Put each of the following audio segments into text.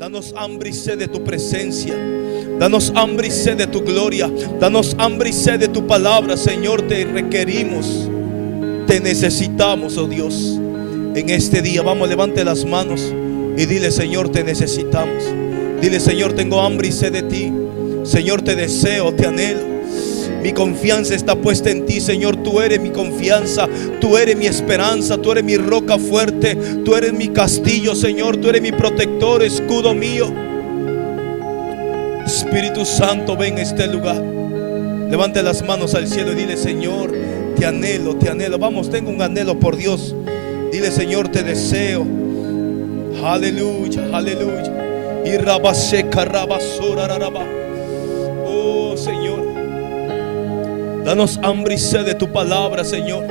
Danos hambre y sed de tu presencia. Danos hambre y sed de tu gloria. Danos hambre y sed de tu palabra, Señor. Te requerimos, te necesitamos, oh Dios. En este día, vamos, levante las manos y dile: Señor, te necesitamos. Dile: Señor, tengo hambre y sed de ti. Señor, te deseo, te anhelo. Mi confianza está puesta en ti, Señor. Tú eres mi confianza, tú eres mi esperanza, tú eres mi roca fuerte, tú eres mi castillo, Señor. Tú eres mi protector, escudo mío. Espíritu Santo, ven a este lugar. Levante las manos al cielo y dile: Señor, te anhelo, te anhelo. Vamos, tengo un anhelo por Dios. Dile: Señor, te deseo. Aleluya, aleluya. Y rabaseca, rabasura, raraba. Oh, Señor, danos hambre y sed de tu palabra, Señor.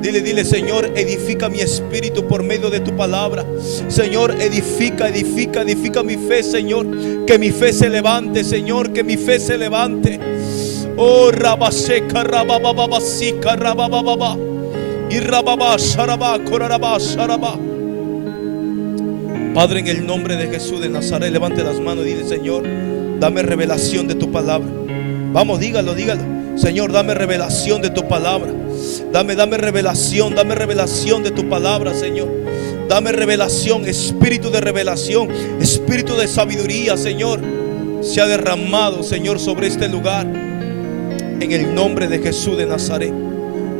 Dile: Señor, edifica mi espíritu por medio de tu palabra. Señor, edifica mi fe, Señor. Que mi fe se levante, Señor, que mi fe se levante. Oh, rabaseca, rabababasica, rabababa. Y rababa, sharaba, coraraba, sharaba. Padre, en el nombre de Jesús de Nazaret, levante las manos y dile: Señor, dame revelación de tu palabra. Vamos, dígalo, dígalo. Señor, dame revelación de tu palabra. Dame revelación de tu palabra, Señor. Dame revelación, espíritu de revelación, espíritu de sabiduría, Señor. Se ha derramado, Señor, sobre este lugar. En el nombre de Jesús de Nazaret.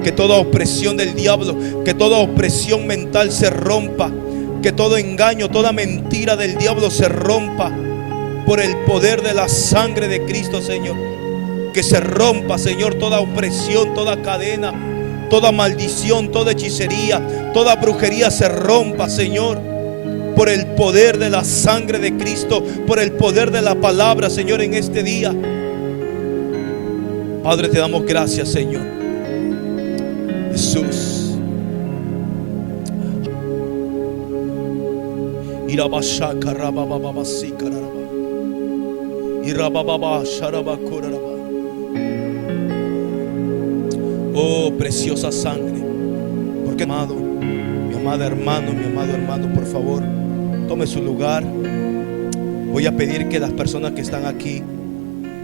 Que toda opresión del diablo, que toda opresión mental se rompa. Que todo engaño, toda mentira del diablo se rompa por el poder de la sangre de Cristo, Señor. Que se rompa, Señor, toda opresión, toda cadena, toda maldición, toda hechicería, toda brujería se rompa, Señor, por el poder de la sangre de Cristo, por el poder de la palabra, Señor, en este día. Padre, te damos gracias, Señor. Jesús. Irabashaka rabababa sikaraba. Irabababa sharaba kuraraba. Oh, preciosa sangre. Porque amado, mi amado hermano, por favor, tome su lugar. Voy a pedir que las personas que están aquí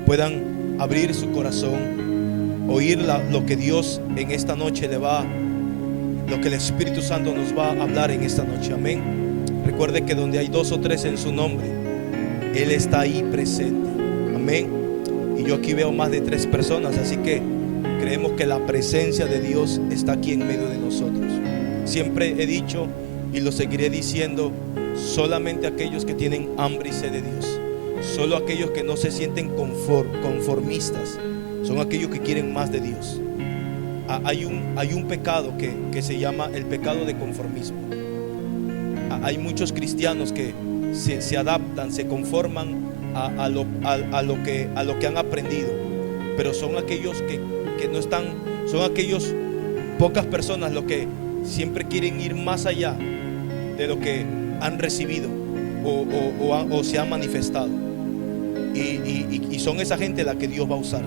puedan abrir su corazón, oír lo que Dios en esta noche lo que el Espíritu Santo nos va a hablar en esta noche. Amén. Recuerde que donde hay 2 o 3 en su nombre, Él está ahí presente. Amén. Y yo aquí veo más de 3 personas, así que creemos que la presencia de Dios está aquí en medio de nosotros. Siempre he dicho y lo seguiré diciendo: solamente aquellos que tienen hambre y sed de Dios, solo aquellos que no se sienten conformistas, son aquellos que quieren más de Dios. Hay un pecado que se llama el pecado de conformismo. Hay muchos cristianos que se adaptan, se conforman a lo que han aprendido, pero son aquellos que no están, son aquellos pocas personas los que siempre quieren ir más allá de lo que han recibido o se han manifestado, y son esa gente la que Dios va a usar.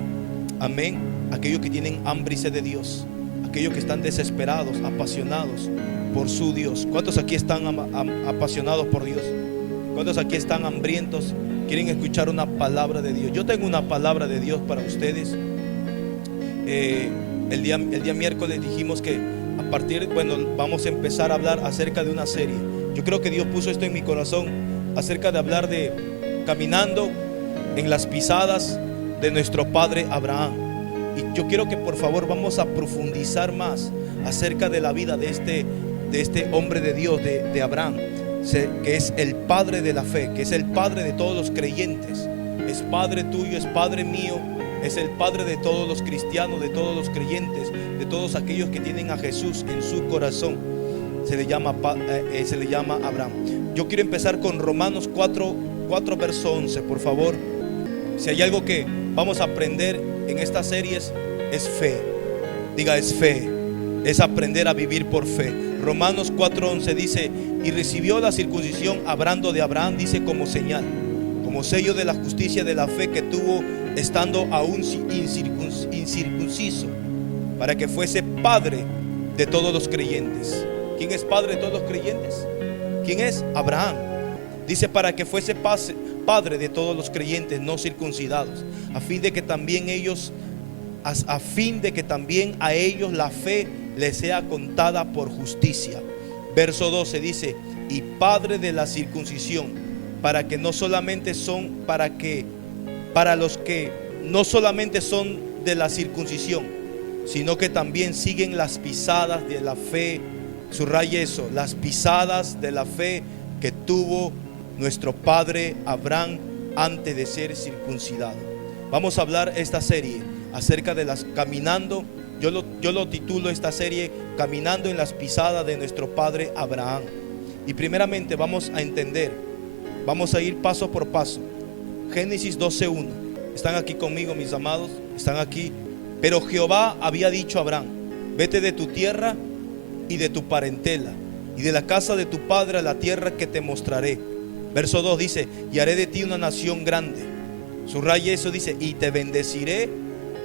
Amén. Aquellos que tienen hambre y sed de Dios, aquellos que están desesperados, apasionados por su Dios. ¿Cuántos aquí están apasionados por Dios? ¿Cuántos aquí están hambrientos? Quieren escuchar una palabra de Dios. Yo tengo una palabra de Dios para ustedes. El día miércoles dijimos que vamos a empezar a hablar acerca de una serie. Yo creo que Dios puso esto en mi corazón, acerca de hablar de caminando en las pisadas de nuestro padre Abraham. Y yo quiero que por favor vamos a profundizar más acerca de la vida de este hombre de Dios, de Abraham, que es el padre de la fe, que es el padre de todos los creyentes. Es padre tuyo, es padre mío, es el padre de todos los cristianos, de todos los creyentes, de todos aquellos que tienen a Jesús en su corazón. Se le llama Abraham. Yo quiero empezar con Romanos 4 verso 11, por favor. Si hay algo que vamos a aprender en estas series, es fe. Diga: es fe. Es aprender a vivir por fe. Romanos 4:11 dice: y recibió la circuncisión hablando de Abraham, dice, como señal, como sello de la justicia de la fe que tuvo estando aún incircunciso, para que fuese padre de todos los creyentes. ¿Quién es padre de todos los creyentes? ¿Quién es? Abraham. Dice para que fuese padre de todos los creyentes no circuncidados, a fin de que también a ellos la fe les sea contada por justicia. Verso 12 dice: y padre de la circuncisión, para los que no solamente son de la circuncisión, sino que también siguen las pisadas de la fe. Subraye eso, las pisadas de la fe que tuvo nuestro padre Abraham antes de ser circuncidado. Vamos a hablar esta serie acerca de las caminando. Yo lo titulo esta serie Caminando en las pisadas de nuestro padre Abraham. Y primeramente vamos a entender, vamos a ir paso por paso. Génesis 12:1. ¿Están aquí conmigo, mis amados? ¿Están aquí? Pero Jehová había dicho a Abraham: vete de tu tierra y de tu parentela y de la casa de tu padre a la tierra que te mostraré. Verso 2 dice: y haré de ti una nación grande. Subraya eso, dice: y te bendeciré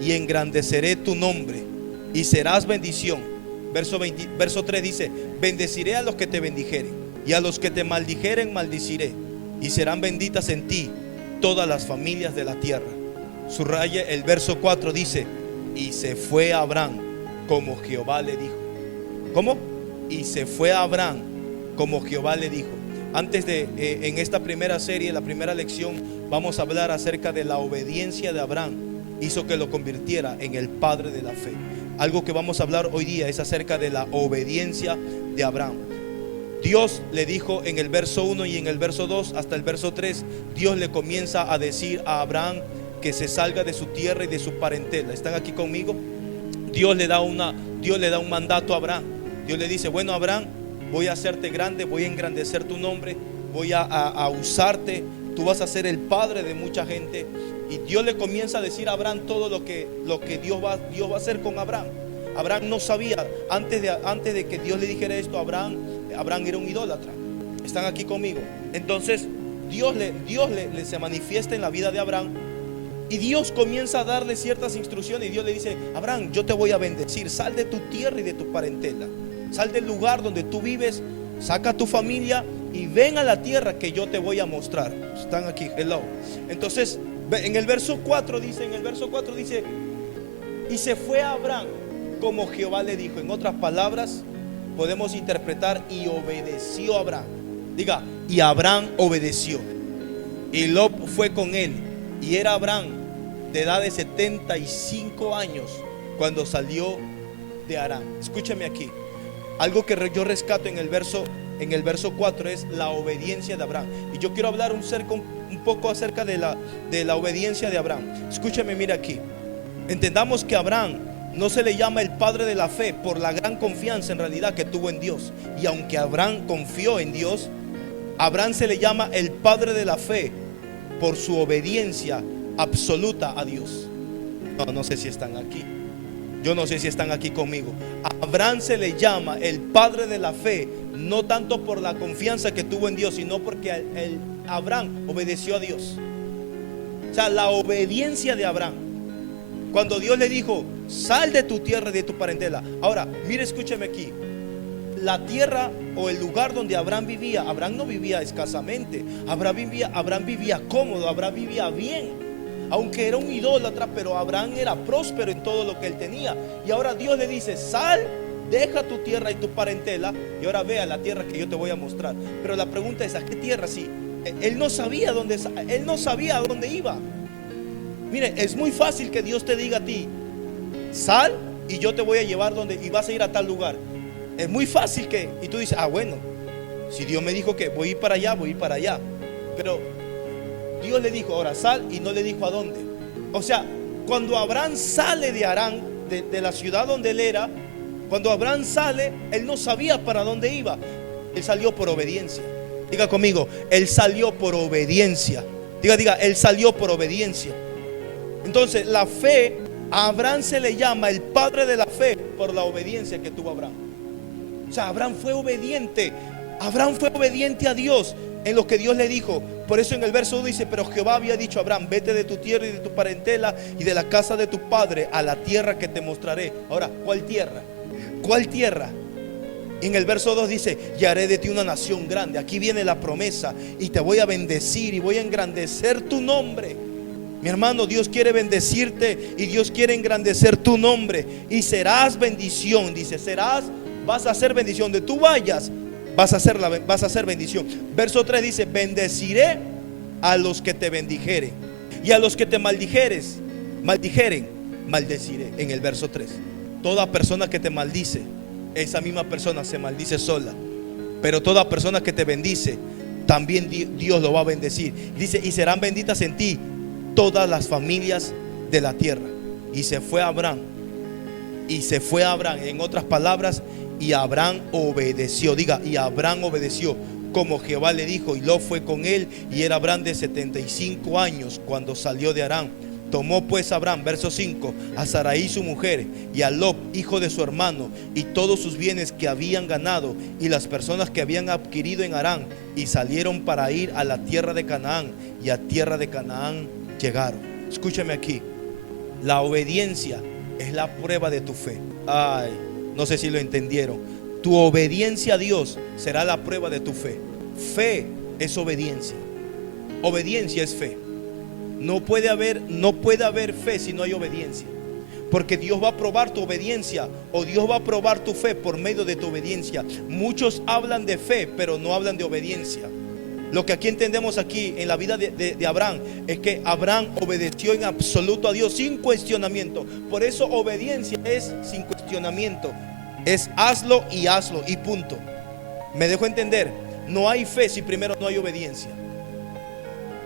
y engrandeceré tu nombre y serás bendición. Verso 3 dice: bendeciré a los que te bendijeren y a los que te maldijeren maldiciré, y serán benditas en ti todas las familias de la tierra. Subraya el verso 4, dice: y se fue Abraham como Jehová le dijo. ¿Cómo? Y se fue Abraham como Jehová le dijo. Antes de en esta primera serie, la primera lección, vamos a hablar acerca de la obediencia de Abraham. Hizo que lo convirtiera en el padre de la fe. Algo que vamos a hablar hoy día es acerca de la obediencia de Abraham. Dios le dijo en el verso 1 y en el verso 2 hasta el verso 3, Dios le comienza a decir a Abraham que se salga de su tierra y de su parentela. ¿Están aquí conmigo? Dios le da un mandato a Abraham. Dios le dice: bueno, Abraham, voy a hacerte grande, voy a engrandecer tu nombre, voy a usarte, tú vas a ser el padre de mucha gente. Y Dios le comienza a decir a Abraham todo lo que Dios va a hacer con Abraham. Abraham no sabía, antes de que Dios le dijera esto, Abraham era un idólatra. ¿Están aquí conmigo? Entonces Dios se manifiesta en la vida de Abraham. Y Dios comienza a darle ciertas instrucciones. Y Dios le dice: Abraham, yo te voy a bendecir. Sal de tu tierra y de tu parentela. Sal del lugar donde tú vives. Saca a tu familia y ven a la tierra que yo te voy a mostrar. Están aquí, hello. Entonces en el verso 4 dice: y se fue a Abraham como Jehová le dijo. En otras palabras podemos interpretar: y obedeció a Abraham. Diga: y Abraham obedeció. Y Lot fue con él. Y era Abraham de edad de 75 años cuando salió de Harán. Escúchame aquí. Algo que yo rescato en el verso 4 es la obediencia de Abraham. Y yo quiero hablar un poco acerca de la obediencia de Abraham. Escúchame, mira aquí. Entendamos que Abraham no se le llama el padre de la fe por la gran confianza en realidad que tuvo en Dios. Y aunque Abraham confió en Dios, Abraham se le llama el padre de la fe por su obediencia absoluta a Dios. No sé si están aquí. Yo no sé si están aquí conmigo. A Abraham se le llama el padre de la fe, no tanto por la confianza que tuvo en Dios, sino porque Abraham obedeció a Dios. O sea, la obediencia de Abraham. Cuando Dios le dijo: sal de tu tierra y de tu parentela. Ahora, mire, escúcheme aquí. La tierra o el lugar donde Abraham vivía, Abraham no vivía escasamente. Abraham vivía cómodo, Abraham vivía bien. Aunque era un idólatra, pero Abraham era próspero en todo lo que él tenía. Y ahora Dios le dice: sal, deja tu tierra y tu parentela y ahora ve a la tierra que yo te voy a mostrar. Pero la pregunta es: ¿a qué tierra? Sí, él no sabía a dónde iba. Mire, es muy fácil que Dios te diga a ti: sal y yo te voy a llevar y vas a ir a tal lugar. Es muy fácil y tú dices: bueno, si Dios me dijo que voy a ir para allá, voy a ir para allá. Pero Dios le dijo: ahora sal, y no le dijo a dónde. O sea, cuando Abraham sale de Harán, de la ciudad donde él era, cuando Abraham sale, él no sabía para dónde iba. Él salió por obediencia. Diga conmigo: él salió por obediencia. Diga, él salió por obediencia. Entonces la fe, a Abraham se le llama el padre de la fe por la obediencia que tuvo Abraham. O sea, Abraham fue obediente. Abraham fue obediente a Dios en lo que Dios le dijo. Por eso en el verso 1 dice: pero Jehová había dicho a Abraham: vete de tu tierra y de tu parentela y de la casa de tu padre a la tierra que te mostraré. Ahora, ¿cuál tierra? ¿Cuál tierra? En el verso 2 dice: y haré de ti una nación grande. Aquí viene la promesa: y te voy a bendecir y voy a engrandecer tu nombre. Mi hermano, Dios quiere bendecirte y Dios quiere engrandecer tu nombre. Y serás bendición. Dice, vas a ser bendición. Donde tú vayas, vas a ser bendición. Verso 3 dice: bendeciré a los que te bendijeren, y a los que te maldijeren, maldeciré. En el verso 3, toda persona que te maldice, esa misma persona se maldice sola. Pero toda persona que te bendice, también Dios lo va a bendecir. Dice: y serán benditas en ti todas las familias de la tierra. Y se fue Abraham. En otras palabras, y Abraham obedeció. Diga: y Abraham obedeció como Jehová le dijo, y Lot fue con él. Y era Abraham de 75 años cuando salió de Harán. Tomó pues Abraham, verso 5, a Sarai su mujer, y a Lot, hijo de su hermano, y todos sus bienes que habían ganado, y las personas que habían adquirido en Harán, y salieron para ir a la tierra de Canaán. Y a tierra de Canaán llegaron. Escúchame aquí: la obediencia es la prueba de tu fe. Ay, no sé si lo entendieron. Tu obediencia a Dios será la prueba de tu fe. Fe es obediencia. Obediencia es fe. No puede haber fe si no hay obediencia. Porque Dios va a probar tu obediencia, o Dios va a probar tu fe por medio de tu obediencia. Muchos hablan de fe, pero no hablan de obediencia. Lo que aquí entendemos aquí en la vida de Abraham es que Abraham obedeció en absoluto a Dios, sin cuestionamiento. Por eso obediencia es sin cuestionamiento. Es hazlo y punto. ¿Me dejo entender? No hay fe si primero no hay obediencia.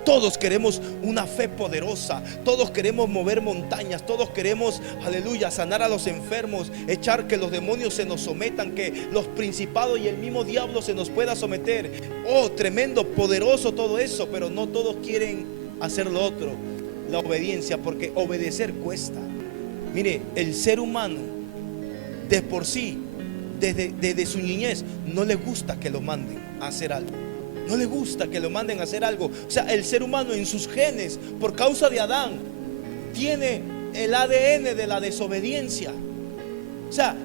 Todos queremos una fe poderosa. Todos queremos mover montañas. Todos queremos, aleluya, sanar a los enfermos, echar que los demonios se nos sometan, que los principados y el mismo diablo se nos pueda someter. Oh, tremendo, poderoso todo eso. Pero no todos quieren hacer lo otro, la obediencia, porque obedecer cuesta. Mire, el ser humano de por sí, desde su niñez, no le gusta que lo manden a hacer algo. No le gusta que lo manden a hacer algo. O sea, el ser humano en sus genes, por causa de Adán, tiene el ADN de la desobediencia. O sea,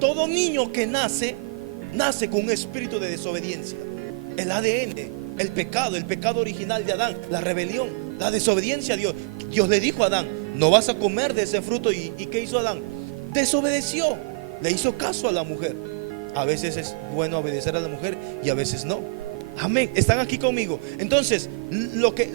todo niño que nace con un espíritu de desobediencia. El ADN, el pecado original de Adán, la rebelión, la desobediencia a Dios. Dios le dijo a Adán: no vas a comer de ese fruto. ¿Y qué hizo Adán? Desobedeció, le hizo caso a la mujer. A veces es bueno obedecer a la mujer y a veces no. Amén, están aquí conmigo. Entonces, lo que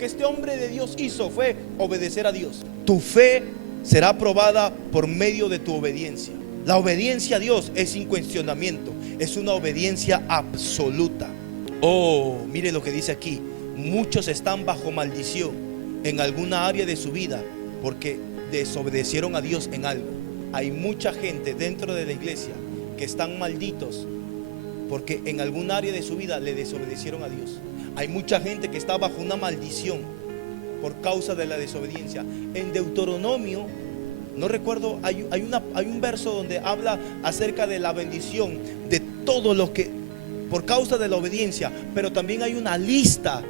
este hombre de Dios hizo fue obedecer a Dios. Tu fe será probada por medio de tu obediencia. La obediencia a Dios es sin cuestionamiento, es una obediencia absoluta. Oh, mire lo que dice aquí: muchos están bajo maldición en alguna área de su vida porque desobedecieron a Dios en algo. Hay mucha gente dentro de la iglesia que están malditos porque en algún área de su vida le desobedecieron a Dios. Hay mucha gente que está bajo una maldición por causa de la desobediencia. En Deuteronomio, no recuerdo, hay un verso donde habla acerca de la bendición de todos los que, por causa de la obediencia. Pero también hay una lista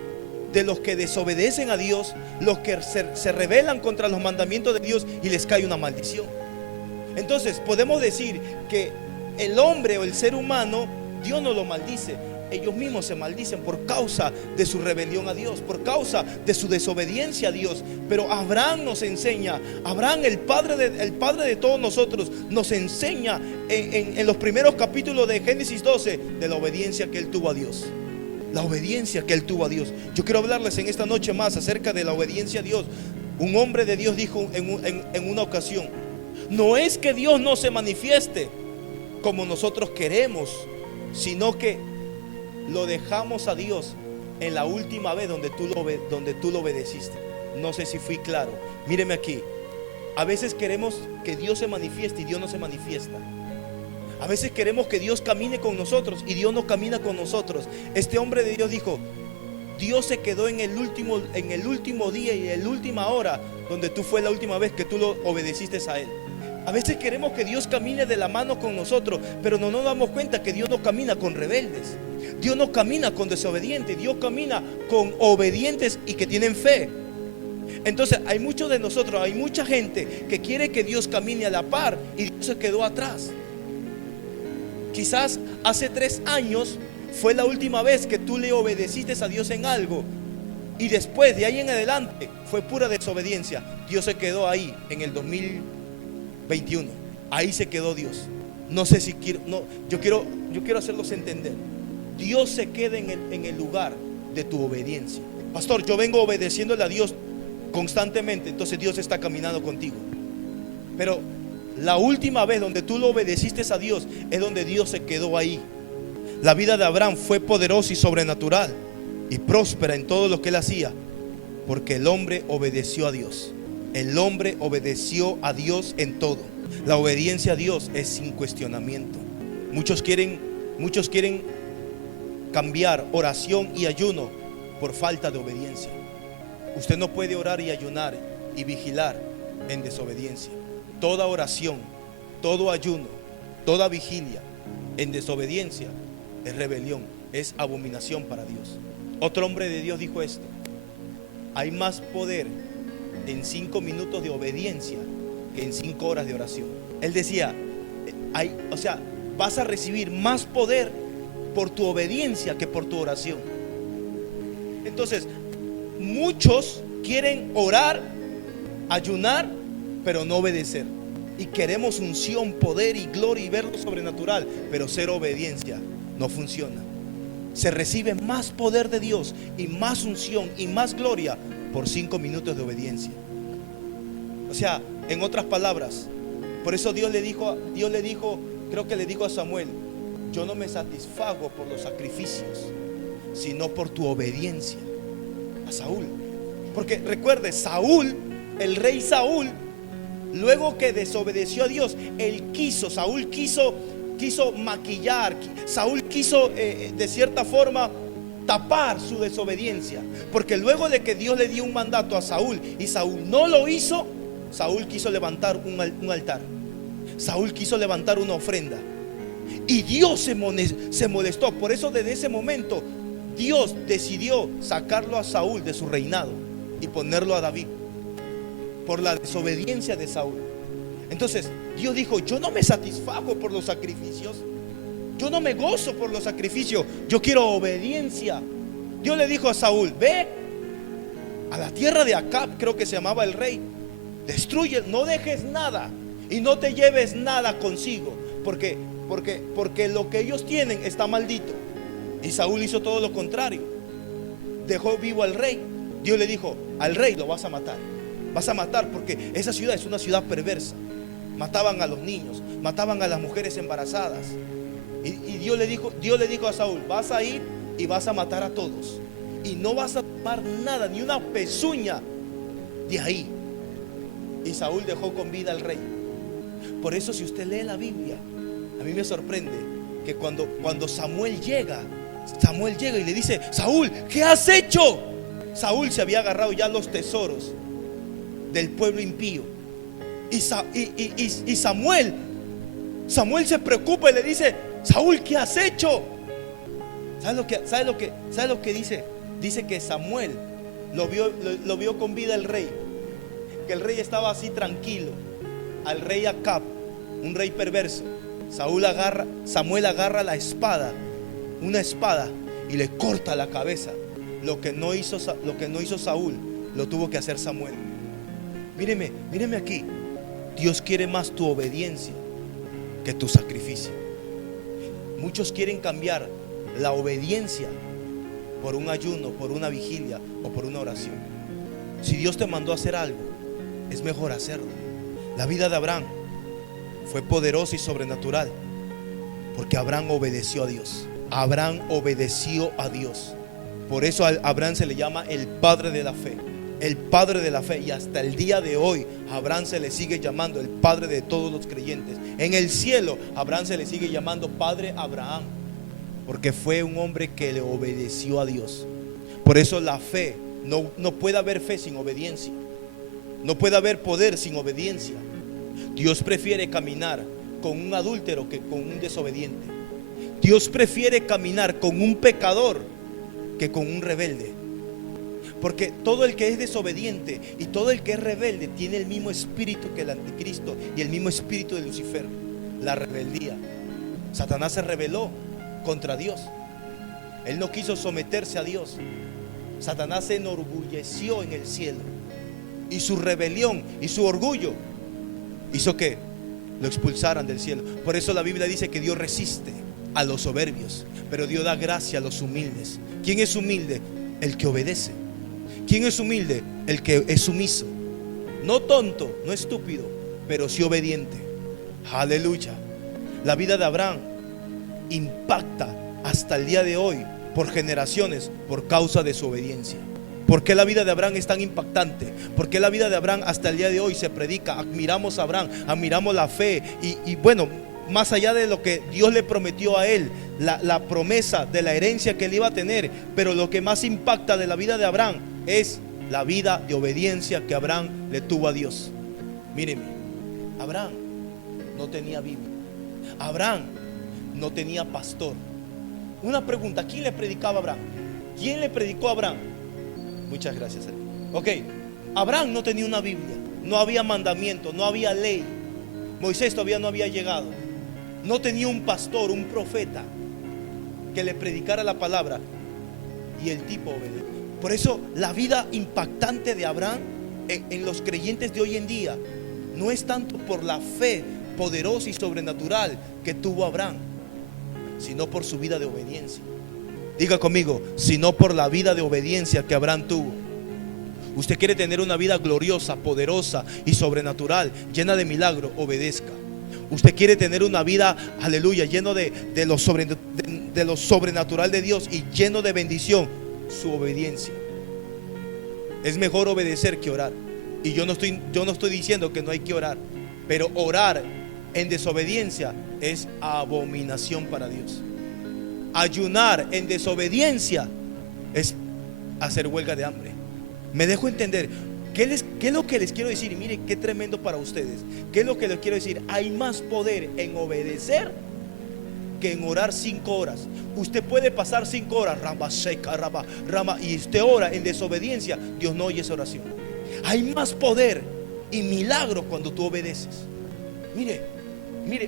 de los que desobedecen a Dios, los que se rebelan contra los mandamientos de Dios, y les cae una maldición. Entonces podemos decir que el hombre o el ser humano, Dios no lo maldice, ellos mismos se maldicen por causa de su rebelión a Dios, por causa de su desobediencia a Dios. Pero Abraham nos enseña, Abraham, el padre de todos nosotros, nos enseña en los primeros capítulos de Génesis 12 de la obediencia que él tuvo a Dios. La obediencia que él tuvo a Dios. Yo quiero hablarles en esta noche más acerca de la obediencia a Dios. Un hombre de Dios dijo en una ocasión: no es que Dios no se manifieste como nosotros queremos, sino que lo dejamos a Dios en la última vez donde tú lo obedeciste. No sé si fui claro. Míreme aquí: a veces queremos que Dios se manifieste y Dios no se manifiesta. A veces queremos que Dios camine con nosotros y Dios no camina con nosotros. Este hombre de Dios dijo: Dios se quedó en el último día y en la última hora, donde tú fue la última vez que tú lo obedeciste a Él. A veces queremos que Dios camine de la mano con nosotros, pero no nos damos cuenta que Dios no camina con rebeldes. Dios no camina con desobedientes. Dios camina con obedientes y que tienen fe. Entonces hay muchos de nosotros, hay mucha gente que quiere que Dios camine a la par y Dios se quedó atrás. quizás hace 3 años fue la última vez que tú le obedeciste a Dios en algo, y después de ahí en adelante fue pura desobediencia. Dios se quedó ahí en el 2021. Ahí se quedó Dios. No sé si quiero, no, yo quiero hacerlos entender. Dios se queda en el lugar de tu obediencia. Pastor, yo vengo obedeciéndole a Dios constantemente, entonces Dios está caminando contigo. Pero la última vez donde tú lo obedeciste a Dios es donde Dios se quedó ahí. La vida de Abraham fue poderosa y sobrenatural y próspera en todo lo que él hacía, porque el hombre obedeció a Dios. El hombre obedeció a Dios en todo. La obediencia a Dios es sin cuestionamiento. Muchos quieren cambiar oración y ayuno por falta de obediencia. Usted no puede orar y ayunar y vigilar en desobediencia. Toda oración, todo ayuno, toda vigilia en desobediencia es rebelión, es abominación para Dios. Otro hombre de Dios dijo esto: hay más poder en 5 minutos de obediencia que en 5 horas de oración. Él decía, vas a recibir más poder por tu obediencia que por tu oración. Entonces, muchos quieren orar, ayunar, pero no obedecer. Y queremos unción, poder y gloria y ver lo sobrenatural, pero ser obediencia no funciona. Se recibe más poder de Dios y más unción y más gloria por 5 minutos de obediencia. O sea, en otras palabras, por eso Dios le dijo, creo que le dijo a Samuel: yo no me satisfago por los sacrificios, sino por tu obediencia. A Saúl. Porque recuerde, Saúl, el rey Saúl, luego que desobedeció a Dios, Saúl quiso maquillar, Saúl quiso de cierta forma tapar su desobediencia, porque luego de que Dios le dio un mandato a Saúl y Saúl no lo hizo, Saúl quiso levantar un altar, Saúl quiso levantar una ofrenda, y Dios se molestó. Por eso desde ese momento Dios decidió sacarlo a Saúl de su reinado y ponerlo a David por la desobediencia de Saúl. Entonces Dios dijo: yo no me satisfago por los sacrificios, yo no me gozo por los sacrificios, yo quiero obediencia. Dios le dijo a Saúl: ve a la tierra de Acab, creo que se llamaba el rey, destruye, no dejes nada y no te lleves nada consigo, porque lo que ellos tienen está maldito. Y Saúl hizo todo lo contrario, dejó vivo al rey. Dios le dijo: al rey lo vas a matar porque esa ciudad es una ciudad perversa. Mataban a los niños, mataban a las mujeres embarazadas. Y Dios le dijo a Saúl: vas a ir y vas a matar a todos, y no vas a tomar nada, ni una pezuña de ahí. Y Saúl dejó con vida al rey. Por eso, si usted lee la Biblia, a mí me sorprende que cuando Samuel llega y le dice: Saúl, ¿qué has hecho? Saúl se había agarrado ya los tesoros del pueblo impío. Y Samuel se preocupa y le dice: Saúl, ¿qué has hecho? ¿Sabe lo que dice? Dice que Samuel lo vio con vida el rey, que el rey estaba así tranquilo. Al rey Acab, un rey perverso, Samuel agarra la espada, una espada, y le corta la cabeza. Lo que no hizo Saúl, lo tuvo que hacer Samuel. Míreme aquí. Dios quiere más tu obediencia que tu sacrificio. Muchos quieren cambiar la obediencia por un ayuno, por una vigilia o por una oración. Si Dios te mandó a hacer algo, es mejor hacerlo. La vida de Abraham fue poderosa y sobrenatural porque Abraham obedeció a Dios. Abraham obedeció a Dios. Por eso a Abraham se le llama el padre de la fe. El padre de la fe. Y hasta el día de hoy a Abraham se le sigue llamando el padre de todos los creyentes. En el cielo a Abraham se le sigue llamando Padre Abraham, porque fue un hombre que le obedeció a Dios. Por eso la fe, no puede haber fe sin obediencia. No puede haber poder sin obediencia. Dios prefiere caminar con un adúltero que con un desobediente. Dios prefiere caminar con un pecador que con un rebelde. Porque todo el que es desobediente y todo el que es rebelde tiene el mismo espíritu que el anticristo y el mismo espíritu de Lucifer, la rebeldía. Satanás se rebeló contra Dios. Él no quiso someterse a Dios. Satanás se enorgulleció en el cielo. Y su rebelión y su orgullo hizo que lo expulsaran del cielo. Por eso la Biblia dice que Dios resiste a los soberbios, pero Dios da gracia a los humildes. ¿Quién es humilde? El que obedece. ¿Quién es humilde? El que es sumiso. No tonto, no estúpido, pero sí obediente. Aleluya. La vida de Abraham impacta hasta el día de hoy por generaciones por causa de su obediencia. ¿Por qué la vida de Abraham es tan impactante? ¿Por qué la vida de Abraham hasta el día de hoy se predica? Admiramos a Abraham, admiramos la fe y bueno, más allá de lo que Dios le prometió a él, la promesa de la herencia que él iba a tener, pero lo que más impacta de la vida de Abraham es la vida de obediencia que Abraham le tuvo a Dios. Mírenme, Abraham no tenía Biblia, Abraham no tenía pastor. Una pregunta, ¿quién le predicaba a Abraham? ¿Quién le predicó a Abraham? Muchas gracias. Ok, Abraham no tenía una Biblia, no había mandamiento, no había ley. Moisés todavía no había llegado. No tenía un pastor, un profeta que le predicara la palabra. Y el tipo obedeció. Por eso la vida impactante de Abraham en los creyentes de hoy en día no es tanto por la fe poderosa y sobrenatural que tuvo Abraham, sino por su vida de obediencia. Diga conmigo, sino por la vida de obediencia que Abraham tuvo. Usted quiere tener una vida gloriosa, poderosa y sobrenatural, llena de milagros, obedezca. Usted quiere tener una vida, aleluya, lleno de lo sobrenatural de Dios y lleno de bendición, su obediencia. Es mejor obedecer que orar. Y yo no estoy diciendo que no hay que orar, pero orar en desobediencia es abominación para Dios. Ayunar en desobediencia es hacer huelga de hambre. Me dejo entender. ¿Qué es lo que les quiero decir? Y miren qué tremendo para ustedes. ¿Qué es lo que les quiero decir? Hay más poder en obedecer que en orar 5 horas. Usted puede pasar 5 horas y usted ora en desobediencia, Dios no oye esa oración. Hay más poder y milagro cuando tú obedeces. Mire,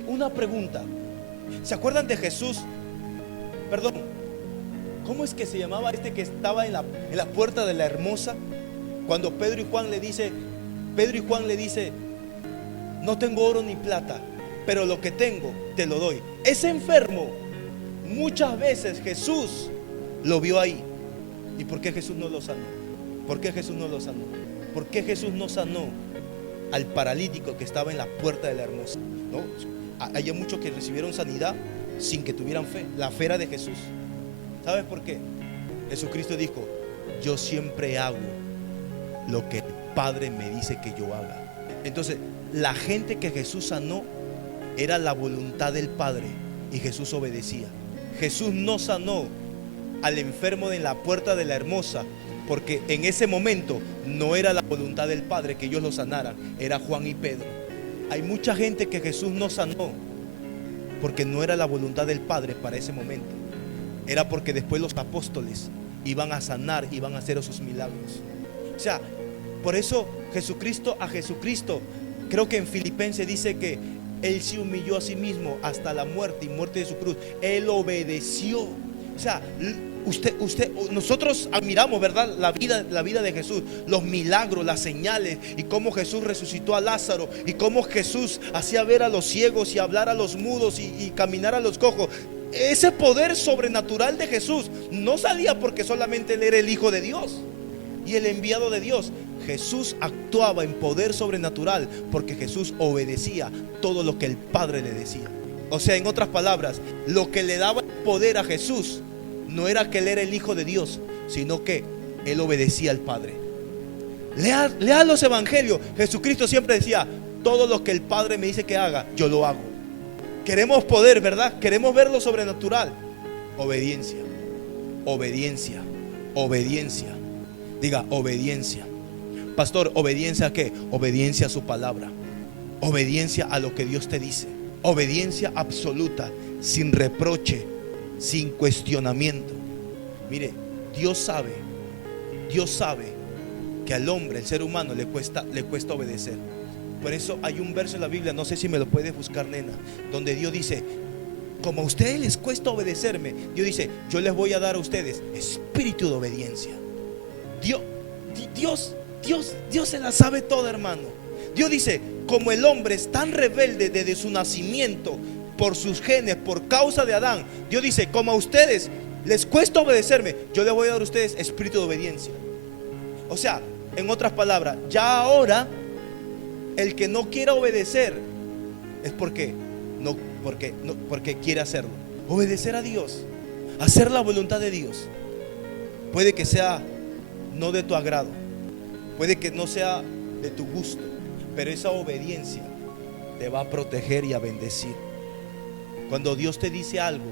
una pregunta. ¿Se acuerdan de Jesús? Perdón, ¿cómo es que se llamaba este que estaba en la puerta de la hermosa? Cuando Pedro y Juan le dice, no tengo oro ni plata, pero lo que tengo te lo doy. Ese enfermo, muchas veces Jesús lo vio ahí. ¿Y por qué Jesús no lo sanó? ¿Por qué Jesús no lo sanó? ¿Por qué Jesús no sanó al paralítico que estaba en la puerta de la hermosa? No, hay muchos que recibieron sanidad sin que tuvieran fe. La fe era de Jesús. ¿Sabes por qué? Jesucristo dijo, yo siempre hago lo que el Padre me dice que yo haga. Entonces, la gente que Jesús sanó era la voluntad del Padre y Jesús obedecía. Jesús no sanó al enfermo de la puerta de la hermosa porque en ese momento no era la voluntad del Padre que ellos lo sanaran, era Juan y Pedro. Hay mucha gente que Jesús no sanó porque no era la voluntad del Padre para ese momento. Era porque después los apóstoles iban a sanar, iban a hacer esos milagros. O sea, por eso Jesucristo, creo que en Filipenses dice que Él se humilló a sí mismo hasta la muerte y muerte de su cruz. Él obedeció. O sea, nosotros admiramos, ¿verdad? La vida de Jesús, los milagros, las señales y cómo Jesús resucitó a Lázaro y cómo Jesús hacía ver a los ciegos y hablar a los mudos y caminar a los cojos. Ese poder sobrenatural de Jesús no salía porque solamente Él era el Hijo de Dios y el enviado de Dios. Jesús actuaba en poder sobrenatural porque Jesús obedecía todo lo que el Padre le decía. O sea, en otras palabras, lo que le daba poder a Jesús no era que Él era el Hijo de Dios, sino que Él obedecía al Padre. Lea los evangelios. Jesucristo siempre decía, todo lo que el Padre me dice que haga, yo lo hago. Queremos poder, ¿verdad? Queremos ver lo sobrenatural. Obediencia, obediencia, obediencia. Diga, obediencia. Pastor, ¿obediencia a qué? Obediencia a su palabra. Obediencia a lo que Dios te dice. Obediencia absoluta, sin reproche, sin cuestionamiento. Mire, Dios sabe que al hombre, el ser humano, le cuesta obedecer. Por eso hay un verso en la Biblia, no sé si me lo puedes buscar, nena, donde Dios dice, como a ustedes les cuesta obedecerme, Dios dice, yo les voy a dar a ustedes espíritu de obediencia. Dios se la sabe toda, hermano. Dios dice, como el hombre es tan rebelde desde su nacimiento, por sus genes, por causa de Adán, Dios dice, como a ustedes les cuesta obedecerme, yo les voy a dar a ustedes espíritu de obediencia. O sea, en otras palabras, ya ahora el que no quiera obedecer es porque quiere hacerlo. Obedecer a Dios, hacer la voluntad de Dios, puede que sea no de tu agrado, puede que no sea de tu gusto, pero esa obediencia te va a proteger y a bendecir. Cuando Dios te dice algo,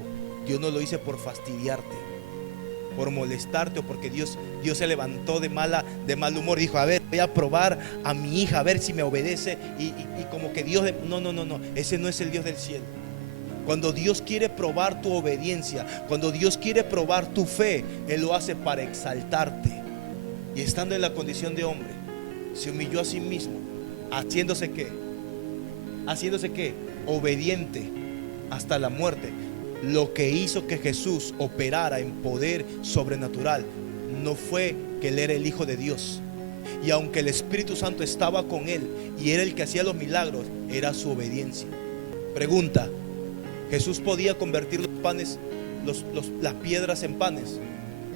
Dios no lo dice por fastidiarte, por molestarte, o porque Dios se levantó de mal humor y dijo, a ver, voy a probar a mi hija, a ver si me obedece, y como que Dios, no, ese no es el Dios del cielo. Cuando Dios quiere probar tu obediencia, cuando Dios quiere probar tu fe, Él lo hace para exaltarte. Y estando en la condición de hombre, se humilló a sí mismo, haciéndose ¿qué? Obediente hasta la muerte. Lo que hizo que Jesús operara en poder sobrenatural no fue que Él era el Hijo de Dios, y aunque el Espíritu Santo estaba con Él y era el que hacía los milagros, era su obediencia. Pregunta: ¿Jesús podía convertir los panes, las piedras en panes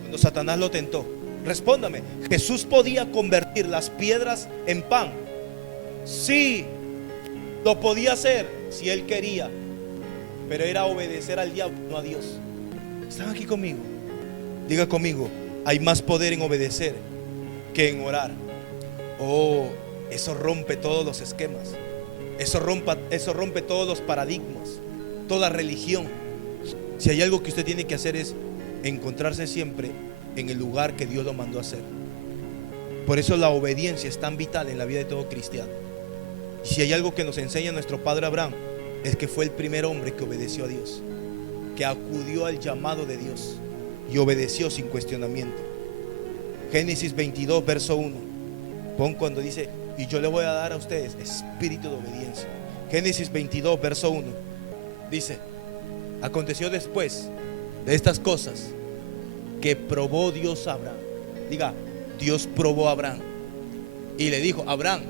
cuando Satanás lo tentó? Respóndame, ¿Jesús podía convertir las piedras en pan? Sí, lo podía hacer si Él quería, pero era obedecer al diablo, no a Dios. ¿Están aquí conmigo? Diga conmigo, hay más poder en obedecer que en orar. Oh, eso rompe todos los esquemas, eso rompe todos los paradigmas, toda religión. Si hay algo que usted tiene que hacer es encontrarse siempre en el lugar que Dios lo mandó a hacer. Por eso la obediencia es tan vital en la vida de todo cristiano. Y si hay algo que nos enseña nuestro padre Abraham, es que fue el primer hombre que obedeció a Dios, que acudió al llamado de Dios y obedeció sin cuestionamiento. Génesis 22 verso 1. Pon cuando dice, y yo le voy a dar a ustedes espíritu de obediencia. Génesis 22 verso 1 dice: aconteció después de estas cosas que probó Dios a Abraham. Diga, Dios probó a Abraham y le dijo: Abraham.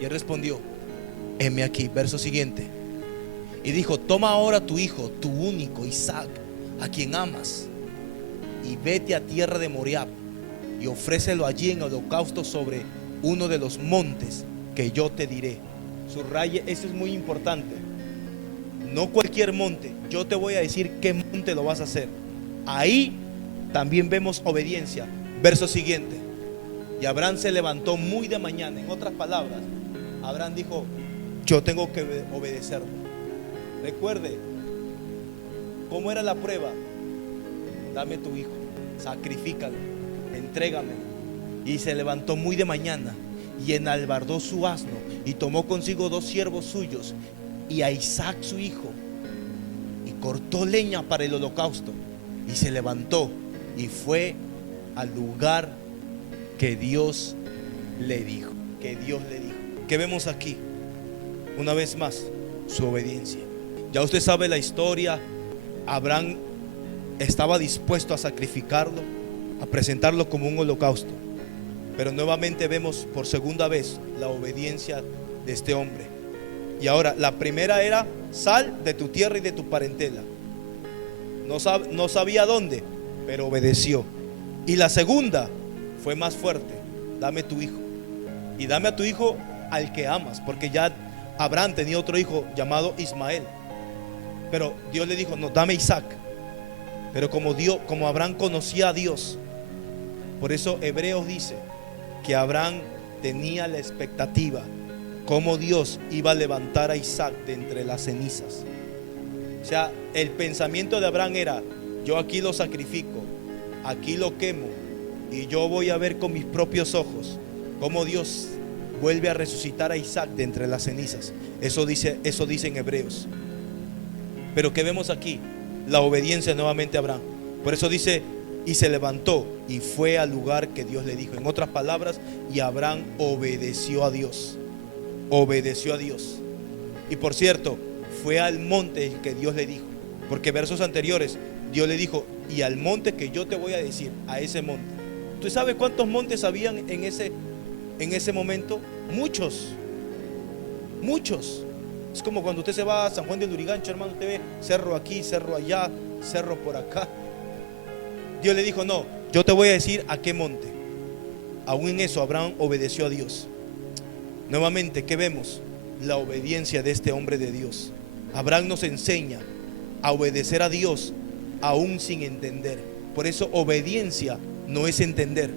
Y él respondió: heme aquí. Verso siguiente. Y dijo: toma ahora tu hijo, tu único Isaac, a quien amas, y vete a tierra de Moriab y ofrécelo allí en holocausto sobre uno de los montes que yo te diré. Subraye, eso es muy importante. No cualquier monte, yo te voy a decir qué monte lo vas a hacer. Ahí también vemos obediencia. Verso siguiente. Y Abraham se levantó muy de mañana. En otras palabras, Abraham dijo: yo tengo que obedecerlo. Recuerde, ¿cómo era la prueba? Dame tu hijo, sacrifícalo, entrégame. Y se levantó muy de mañana y enalbardó su asno y tomó consigo 2 siervos suyos y a Isaac su hijo, y cortó leña para el holocausto, y se levantó y fue al lugar que Dios le dijo. ¿Qué vemos aquí? Una vez más, su obediencia. Ya usted sabe la historia. Abraham estaba dispuesto a sacrificarlo, a presentarlo como un holocausto. Pero nuevamente vemos por segunda vez la obediencia de este hombre. Y ahora, la primera era: sal de tu tierra y de tu parentela. No sabía dónde, pero obedeció. Y la segunda fue más fuerte: dame tu hijo. Y dame a tu hijo al que amas, porque ya Abraham tenía otro hijo llamado Ismael. Pero Dios le dijo: no, dame Isaac. Pero como Abraham conocía a Dios, por eso Hebreos dice que Abraham tenía la expectativa cómo Dios iba a levantar a Isaac de entre las cenizas. O sea, el pensamiento de Abraham era: yo aquí lo sacrifico, aquí lo quemo, y yo voy a ver con mis propios ojos cómo Dios vuelve a resucitar a Isaac de entre las cenizas. Eso dice en Hebreos. Pero ¿qué vemos aquí? La obediencia nuevamente a Abraham. Por eso dice: y se levantó y fue al lugar que Dios le dijo. En otras palabras, y Abraham obedeció a Dios. Obedeció a Dios. Y por cierto, fue al monte que Dios le dijo. Porque versos anteriores, Dios le dijo, y al monte que yo te voy a decir, a ese monte. ¿Tú sabes cuántos montes habían en ese momento? Muchos. Es como cuando usted se va a San Juan de Lurigancho, hermano, usted ve cerro aquí, cerro allá, cerro por acá. Dios le dijo, no, yo te voy a decir a qué monte. Aún en eso Abraham obedeció a Dios. Nuevamente, ¿qué vemos? La obediencia de este hombre de Dios. Abraham nos enseña a obedecer a Dios aún sin entender. Por eso obediencia no es entender.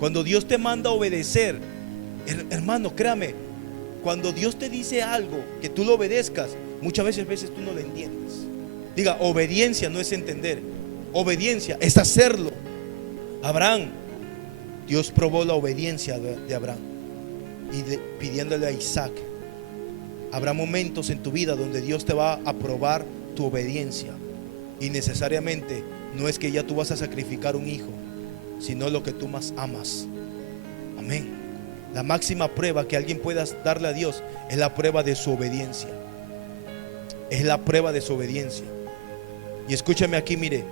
Cuando Dios te manda a obedecer, hermano, créame, cuando Dios te dice algo que tú lo obedezcas, muchas veces tú no lo entiendes. Diga, obediencia no es entender, obediencia es hacerlo. Abraham, Dios probó la obediencia de Abraham pidiéndole a Isaac. Habrá momentos en tu vida donde Dios te va a probar tu obediencia, y necesariamente no es que ya tú vas a sacrificar un hijo, sino lo que tú más amas. Amén. La máxima prueba que alguien pueda darle a Dios es la prueba de su obediencia. Es la prueba de su obediencia. Y escúchame aquí, mire,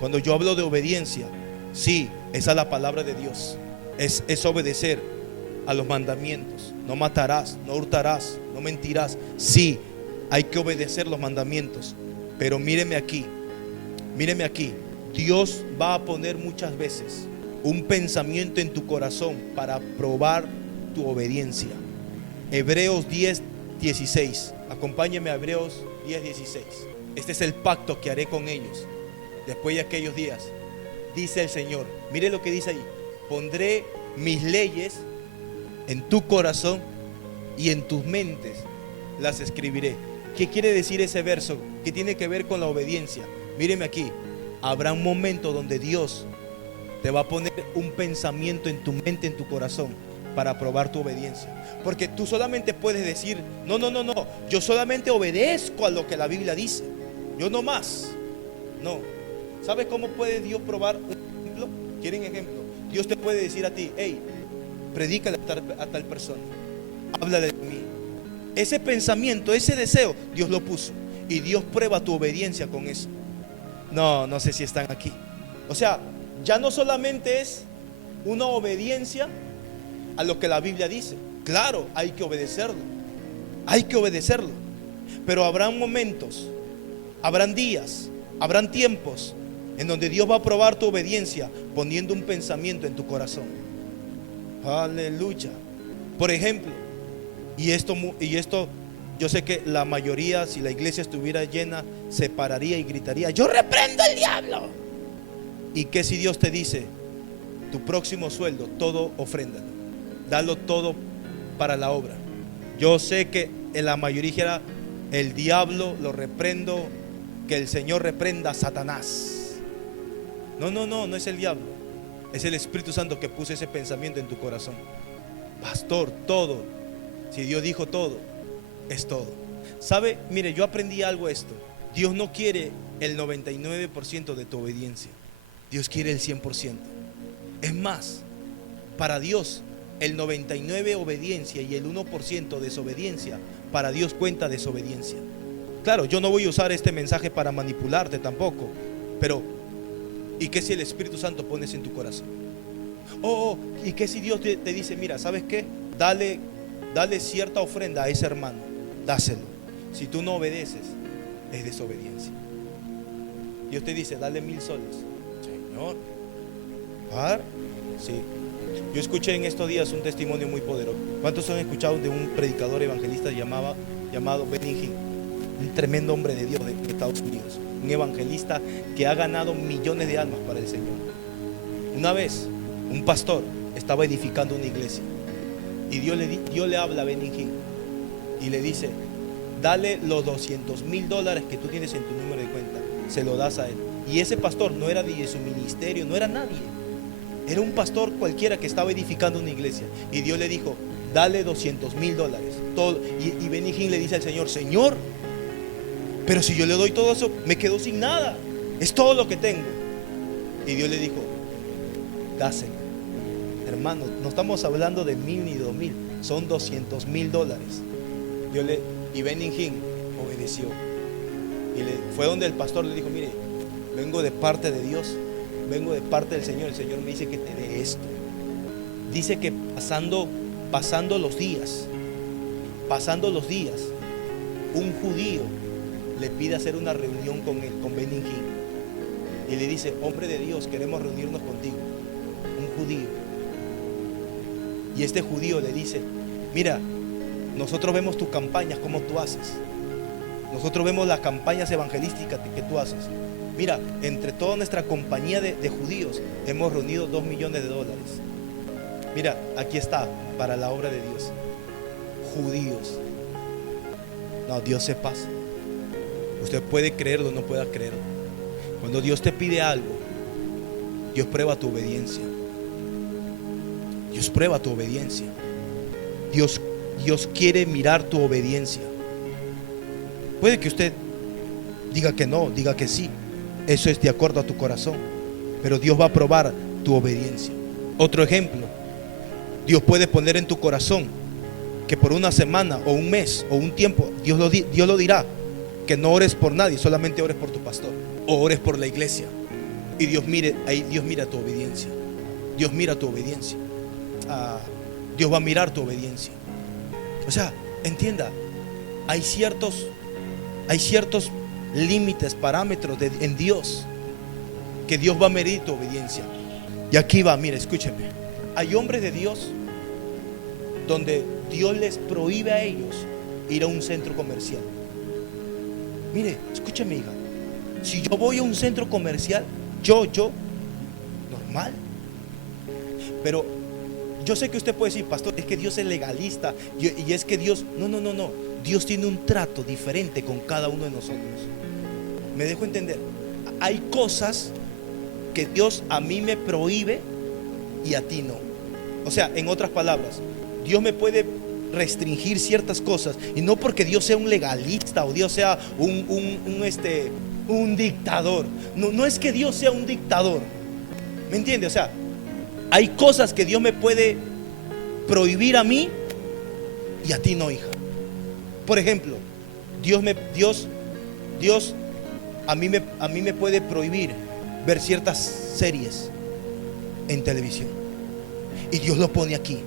cuando yo hablo de obediencia, sí, esa es la palabra de Dios. Es obedecer a los mandamientos. No matarás, no hurtarás, no mentirás. Sí, hay que obedecer los mandamientos. Pero míreme aquí, Dios va a poner muchas veces un pensamiento en tu corazón para probar tu obediencia. Hebreos 10:16. Acompáñeme a Hebreos 10:16. Este es el pacto que haré con ellos después de aquellos días, dice el Señor. Mire lo que dice ahí: pondré mis leyes en tu corazón y en tus mentes las escribiré. ¿Qué quiere decir ese verso? ¿Qué tiene que ver con la obediencia? Míreme aquí, habrá un momento donde Dios te va a poner un pensamiento en tu mente, en tu corazón, para probar tu obediencia. Porque tú solamente puedes decir, no, yo solamente obedezco a lo que la Biblia dice, yo no más. No. ¿Sabes cómo puede Dios probar un ejemplo? ¿Quieren ejemplo? Dios te puede decir a ti, hey, predícale a tal persona, háblale de mí. Ese pensamiento, ese deseo, Dios lo puso, y Dios prueba tu obediencia con eso. No sé si están aquí. O sea, ya no solamente es una obediencia a lo que la Biblia dice. Claro, hay que obedecerlo, pero habrán momentos, habrán días, habrán tiempos en donde Dios va a probar tu obediencia poniendo un pensamiento en tu corazón. Aleluya. Por ejemplo, y esto yo sé que la mayoría, si la iglesia estuviera llena, se pararía y gritaría, yo reprendo al diablo. ¿Y qué si Dios te dice, tu próximo sueldo, todo ofréndalo, dalo todo para la obra? Yo sé que en la mayoría dijera, el diablo lo reprendo, que el Señor reprenda a Satanás. No es el diablo, es el Espíritu Santo que puso ese pensamiento en tu corazón. Pastor, todo, si Dios dijo todo, es todo. ¿Sabe? Mire, yo aprendí algo esto. Dios no quiere el 99% de tu obediencia, Dios quiere el 100%. Es más, para Dios el 99% obediencia y el 1% desobediencia, para Dios cuenta desobediencia. Claro, yo no voy a usar este mensaje para manipularte tampoco, pero ¿y qué si el Espíritu Santo pones en tu corazón? ¿Y qué si Dios te dice, mira, ¿sabes qué? Dale cierta ofrenda a ese hermano, dáselo. Si tú no obedeces, es desobediencia. Dios te dice, dale 1,000 soles. Señor, sí. Yo escuché en estos días un testimonio muy poderoso. ¿Cuántos han escuchado de un predicador evangelista llamado Benny Hinn? Un tremendo hombre de Dios de Estados Unidos, un evangelista que ha ganado millones de almas para el Señor. Una vez un pastor estaba edificando una iglesia y Dios le habla a Benny Hinn y le dice, dale los $200,000 que tú tienes en tu número de cuenta, se lo das a él. Y ese pastor no era de su ministerio, no era nadie, era un pastor cualquiera que estaba edificando una iglesia. Y Dios le dijo, dale $200,000 todo. Y Benny Hinn le dice al Señor, Señor, pero si yo le doy todo eso, me quedo sin nada, es todo lo que tengo. Y Dios le dijo, dáselo. Hermano, no estamos hablando de 1,000 ni 2,000, son $200,000. Y Benny Hinn obedeció. Fue donde el pastor le dijo: mire, vengo de parte de Dios, vengo de parte del Señor. El Señor me dice que te dé esto. Dice que pasando los días, un judío le pide hacer una reunión con él, con Benny Hinn, y le dice: hombre de Dios, queremos reunirnos contigo. Un judío. Y este judío le dice: mira, nosotros vemos tus campañas, cómo tú haces. Nosotros vemos las campañas evangelísticas que tú haces. Mira, entre toda nuestra compañía de judíos hemos reunido $2 millones. Mira, aquí está, para la obra de Dios. Judíos. No, Dios se pasa. Usted puede creerlo o no pueda creerlo. Cuando Dios te pide algo, Dios prueba tu obediencia. Dios prueba tu obediencia. Dios quiere mirar tu obediencia. Puede que usted diga que no, diga que sí. Eso es de acuerdo a tu corazón. Pero Dios va a probar tu obediencia. Otro ejemplo: Dios puede poner en tu corazón que por una semana o un mes o un tiempo, Dios lo dirá, que no ores por nadie, solamente ores por tu pastor o ores por la iglesia. Y Dios mira tu obediencia. Dios mira tu obediencia. Dios va a mirar tu obediencia. O sea, entienda, hay ciertos límites, parámetros en Dios, que Dios va a medir tu obediencia. Y aquí va, mire, escúcheme. Hay hombres de Dios donde Dios les prohíbe a ellos ir a un centro comercial. Mire, escúcheme, hija. Si yo voy a un centro comercial, yo, normal. Pero yo sé que usted puede decir: pastor, es que Dios es legalista, y es que Dios, no. Dios tiene un trato diferente con cada uno de nosotros. ¿Me dejo entender? Hay cosas que Dios a mí me prohíbe y a ti no. O sea, en otras palabras, Dios me puede restringir ciertas cosas, y no porque Dios sea un legalista o Dios sea un dictador. No es que Dios sea un dictador. ¿Me entiende? O sea, hay cosas que Dios me puede prohibir a mí y a ti no, hija. Por ejemplo, Dios a mí me puede prohibir ver ciertas series en televisión, y Dios lo pone aquí.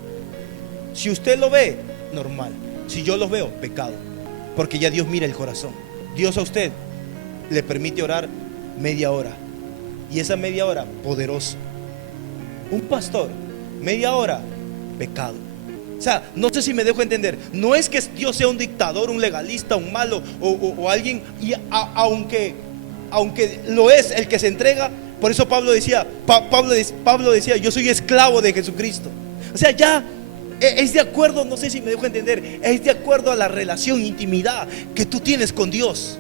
Si usted lo ve, normal. Si yo los veo, pecado, porque ya Dios mira el corazón. Dios a usted le permite orar media hora, y esa media hora, poderoso. Un pastor, media hora, pecado. O sea, no sé si me dejo entender. No es que Dios sea un dictador, un legalista, un malo o alguien, y aunque lo es el que se entrega. Por eso Pablo decía, yo soy esclavo de Jesucristo. O sea, ya es de acuerdo, no sé si me dejo entender, es de acuerdo a la relación, intimidad que tú tienes con Dios.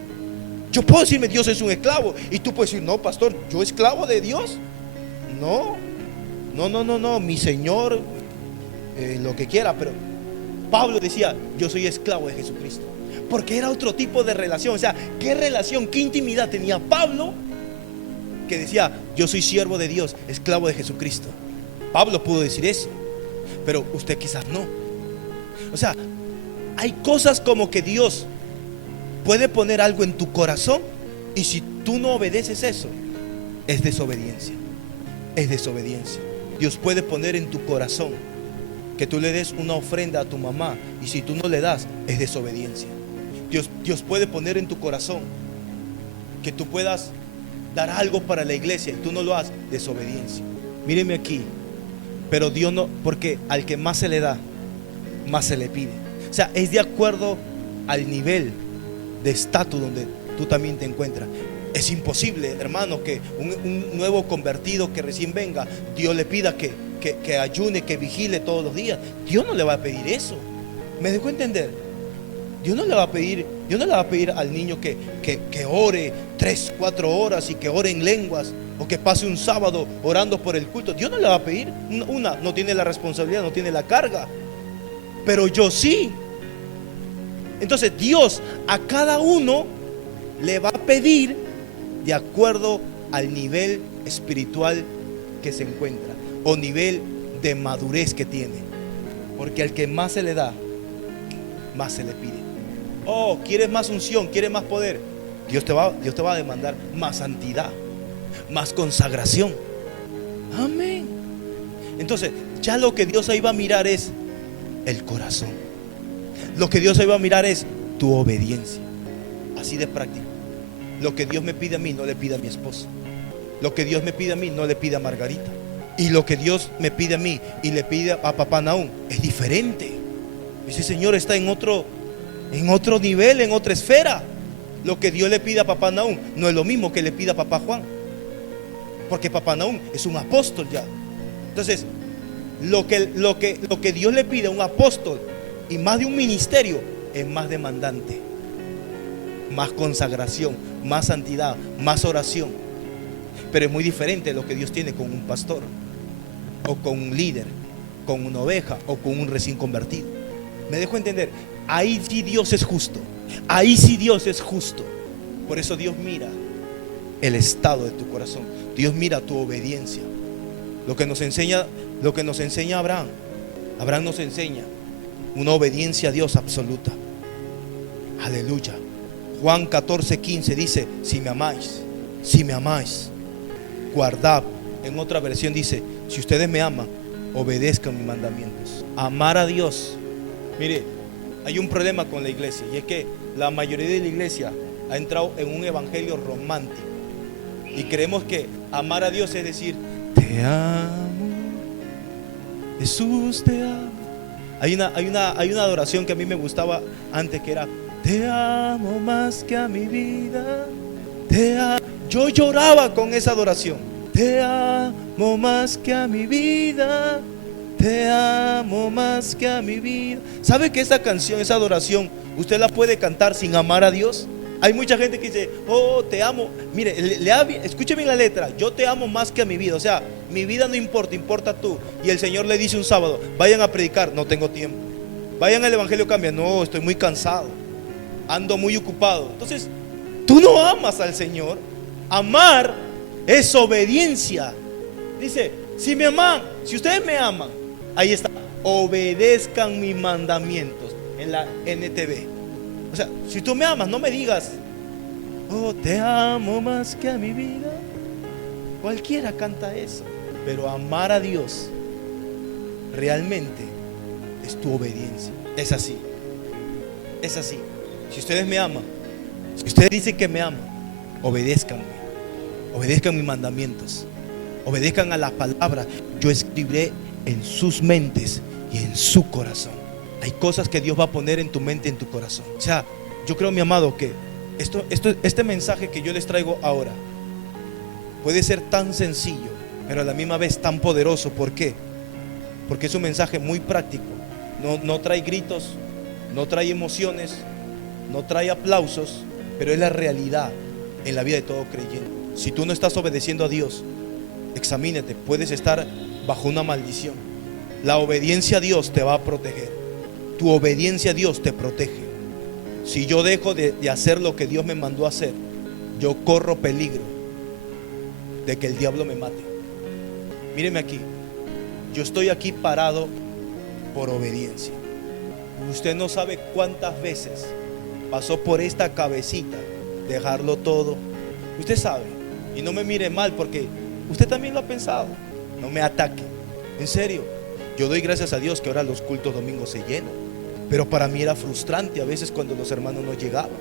Yo puedo decirme: Dios es un esclavo, y tú puedes decir: no, pastor, ¿yo esclavo de Dios? No, mi Señor, lo que quiera. Pero Pablo decía: yo soy esclavo de Jesucristo, porque era otro tipo de relación. O sea, ¿qué relación, qué intimidad tenía Pablo? Que decía: yo soy siervo de Dios, esclavo de Jesucristo. Pablo pudo decir eso, pero usted quizás no. O sea, hay cosas como que Dios puede poner algo en tu corazón, y si tú no obedeces eso, es desobediencia. Es desobediencia. Dios puede poner en tu corazón que tú le des una ofrenda a tu mamá, y si tú no le das, es desobediencia. Dios puede poner en tu corazón que tú puedas dar algo para la iglesia, y tú no lo haces, desobediencia. Míreme aquí. Pero Dios no, porque al que más se le da, más se le pide. O sea, es de acuerdo al nivel de estatus donde tú también te encuentras. Es imposible, hermano, que un nuevo convertido que recién venga, Dios le pida que ayune, que vigile todos los días. Dios no le va a pedir eso. ¿Me dejo entender? Dios no le va a pedir al niño que ore 3-4 horas y que ore en lenguas, o que pase un sábado orando por el culto. Dios no le va a pedir. No tiene la responsabilidad, no tiene la carga, pero yo sí. Entonces Dios a cada uno le va a pedir de acuerdo al nivel espiritual que se encuentra, o nivel de madurez que tiene. Porque al que más se le da, más se le pide. Oh, ¿quieres más unción? ¿Quieres más poder? Dios te va a demandar más santidad, más consagración. Amén. Entonces, ya lo que Dios ahí va a mirar es el corazón. Lo que Dios ahí va a mirar es tu obediencia. Así de práctico. Lo que Dios me pide a mí, no le pide a mi esposa. Lo que Dios me pide a mí, no le pide a Margarita. Y lo que Dios me pide a mí y le pide a papá Naúm es diferente. Ese Señor está en otro nivel, en otra esfera. Lo que Dios le pide a papá Naúm no es lo mismo que le pide a papá Juan, porque papá Naúm es un apóstol ya. Entonces, lo que Dios le pide a un apóstol y más de un ministerio es más demandante, más consagración, más santidad, más oración. Pero es muy diferente lo que Dios tiene con un pastor, o con un líder, con una oveja, o con un recién convertido. ¿Me dejo entender? Ahí sí Dios es justo. Ahí sí Dios es justo. Por eso Dios mira el estado de tu corazón. Dios mira tu obediencia. Lo que nos enseña Abraham. Abraham nos enseña una obediencia a Dios absoluta. Aleluya. Juan 14:15 dice: si me amáis, guardad. En otra versión dice: si ustedes me aman, obedezcan mis mandamientos. Amar a Dios. Mire, hay un problema con la iglesia, y es que la mayoría de la iglesia ha entrado en un evangelio romántico y creemos que amar a Dios es decir: te amo, Jesús, te amo. Hay una adoración que a mí me gustaba antes, que era: te amo más que a mi vida, te amo. Yo lloraba con esa adoración. Te amo más que a mi vida, te amo más que a mi vida. ¿Sabe que esa canción, esa adoración, usted la puede cantar sin amar a Dios? Hay mucha gente que dice: oh, te amo. Mire, escuche bien la letra: yo te amo más que a mi vida. O sea, mi vida no importa, importa tú. Y el Señor le dice un sábado: vayan a predicar, no tengo tiempo. Vayan al evangelio, cambia, no, estoy muy cansado, ando muy ocupado. Entonces, tú no amas al Señor. Amar es obediencia. Dice: si me aman, si ustedes me aman, ahí está, obedezcan mis mandamientos. En la NTV. O sea, si tú me amas, no me digas: oh, te amo más que a mi vida. Cualquiera canta eso. Pero amar a Dios realmente es tu obediencia. Es así. Es así. Si ustedes me aman, si ustedes dicen que me aman, obedézcanme. Obedezcan mis mandamientos. Obedezcan a las palabras. Yo escribiré en sus mentes y en su corazón. Hay cosas que Dios va a poner en tu mente y en tu corazón. O sea, yo creo, mi amado, que este mensaje que yo les traigo ahora puede ser tan sencillo, pero a la misma vez tan poderoso. ¿Por qué? Porque es un mensaje muy práctico. No trae gritos, no trae emociones, no trae aplausos, pero es la realidad en la vida de todo creyente. Si tú no estás obedeciendo a Dios, examínate, puedes estar bajo una maldición. La obediencia a Dios te va a proteger. Tu obediencia a Dios te protege. Si yo dejo de hacer lo que Dios me mandó a hacer, yo corro peligro de que el diablo me mate. Míreme aquí. Yo estoy aquí parado por obediencia. Usted no sabe cuántas veces pasó por esta cabecita dejarlo todo. Usted sabe. Y no me mire mal, porque usted también lo ha pensado. No me ataque. En serio. Yo doy gracias a Dios que ahora los cultos domingos se llenan. Pero para mí era frustrante a veces cuando los hermanos no llegaban.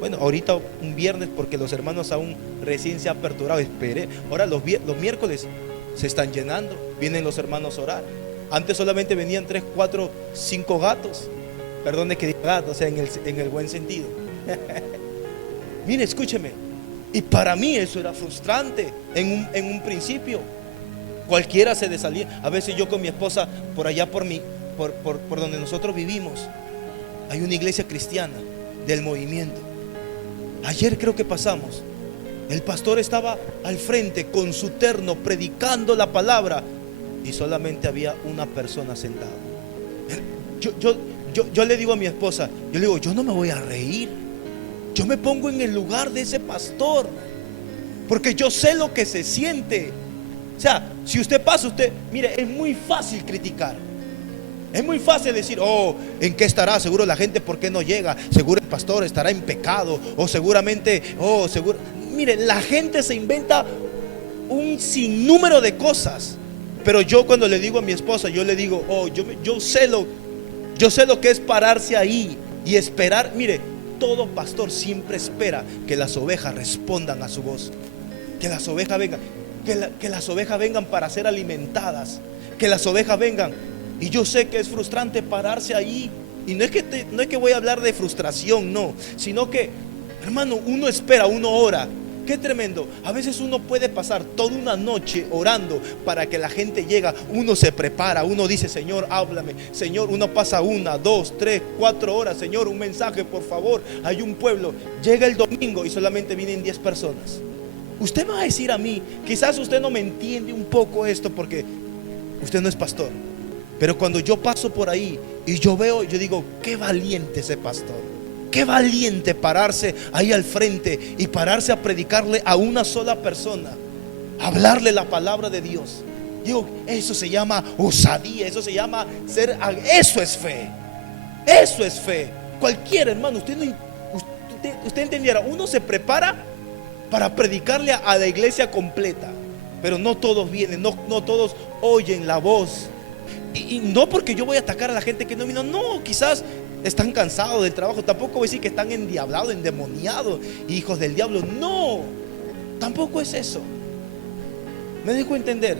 Bueno, ahorita un viernes, porque los hermanos aún recién se han aperturado. Esperé. Ahora los miércoles se están llenando. Vienen los hermanos a orar. Antes solamente venían 3, 4, 5 gatos. Perdone que diga gatos, o sea, en el buen sentido. Mire, escúcheme. Y para mí eso era frustrante en un principio. Cualquiera se desalía. A veces yo con mi esposa, por allá por donde nosotros vivimos, hay una iglesia cristiana del movimiento. Ayer creo que pasamos. El pastor estaba al frente con su terno predicando la palabra y solamente había una persona sentada. Yo le digo a mi esposa, yo le digo: yo no me voy a reír. Yo me pongo en el lugar de ese pastor, porque yo sé lo que se siente. O sea, si usted pasa, mire, es muy fácil criticar. Es muy fácil decir, oh, ¿en qué estará? Seguro la gente, ¿por qué no llega? Seguro el pastor estará en pecado. O seguramente, oh, seguro. Mire, la gente se inventa un sinnúmero de cosas. Pero yo cuando le digo a mi esposa, yo le digo, oh, yo sé lo que es pararse ahí y esperar. Mire, todo pastor siempre espera que las ovejas respondan a su voz. Que las ovejas vengan. Que las ovejas vengan para ser alimentadas. Que las ovejas vengan. Y yo sé que es frustrante pararse ahí. Y no es que voy a hablar de frustración, no. Sino que, hermano, uno espera, uno ora. Qué tremendo. A veces uno puede pasar toda una noche orando para que la gente llegue. Uno se prepara, uno dice, Señor, háblame. Señor, uno pasa 1, 2, 3, 4 horas. Señor, un mensaje, por favor. Hay un pueblo. Llega el domingo y solamente vienen 10 personas. Usted va a decir a mí, quizás usted no me entiende un poco esto porque usted no es pastor. Pero cuando yo paso por ahí y yo veo, yo digo, qué valiente ese pastor. Qué valiente pararse ahí al frente y pararse a predicarle a una sola persona, hablarle la palabra de Dios. Digo, eso se llama osadía, eso se llama ser, eso es fe. Eso es fe. Cualquiera, hermano, usted entendiera, uno se prepara para predicarle a la iglesia completa, pero no todos vienen, no todos oyen la voz. Y no porque yo voy a atacar a la gente que no vino, no, quizás están cansados del trabajo. Tampoco voy a decir que están endiablados, endemoniados, hijos del diablo. No, tampoco es eso. ¿Me dejo entender?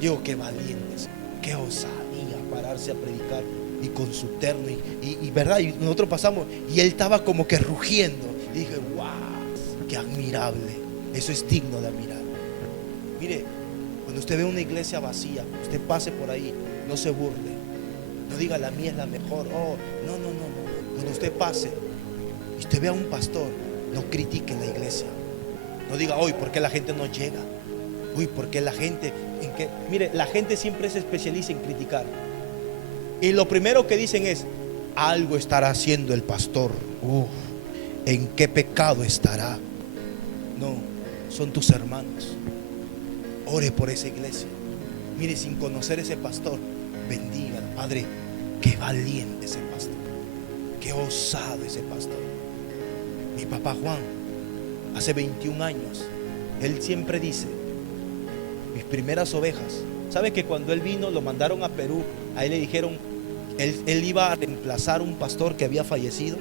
Digo, qué valientes, qué osadía pararse a predicar y con su terno y verdad, y nosotros pasamos y él estaba como que rugiendo. Y dije, wow, qué admirable. Eso es digno de admirar. Mire, cuando usted ve una iglesia vacía, usted pase por ahí, no se burle. No diga la mía es la mejor. Oh, no. Cuando usted pase y usted vea a un pastor, no critique la iglesia. No diga, hoy, ¿por qué la gente no llega? Uy, ¿por qué la gente? Mire, la gente siempre se especializa en criticar. Y lo primero que dicen es, algo estará haciendo el pastor. ¿En qué pecado estará? No, son tus hermanos. Ore por esa iglesia. Mire, sin conocer ese pastor, bendiga, Padre. Qué valiente ese pastor, qué osado ese pastor. Mi papá Juan, hace 21 años, él siempre dice, mis primeras ovejas. ¿Sabe que cuando él vino, lo mandaron a Perú? A él le dijeron, él iba a reemplazar a un pastor que había fallecido.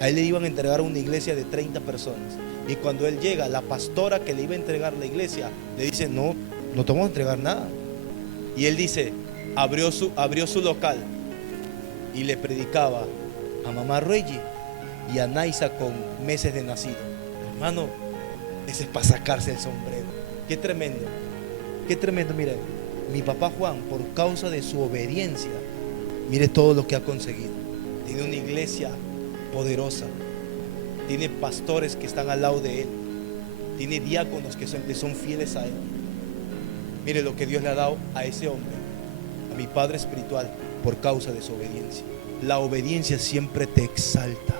A él le iban a entregar una iglesia de 30 personas. Y cuando él llega, la pastora que le iba a entregar la iglesia le dice, no te vamos a entregar nada. Y él dice, abrió su local y le predicaba a mamá Reyes y a Naisa con meses de nacido. Hermano, ese es para sacarse el sombrero. Qué tremendo, qué tremendo. Mire, mi papá Juan, por causa de su obediencia, mire todo lo que ha conseguido. Tiene una iglesia poderosa, tiene pastores que están al lado de él, tiene diáconos que son fieles a él. Mire lo que Dios le ha dado a ese hombre, a mi padre espiritual, por causa de su obediencia. La obediencia siempre te exalta.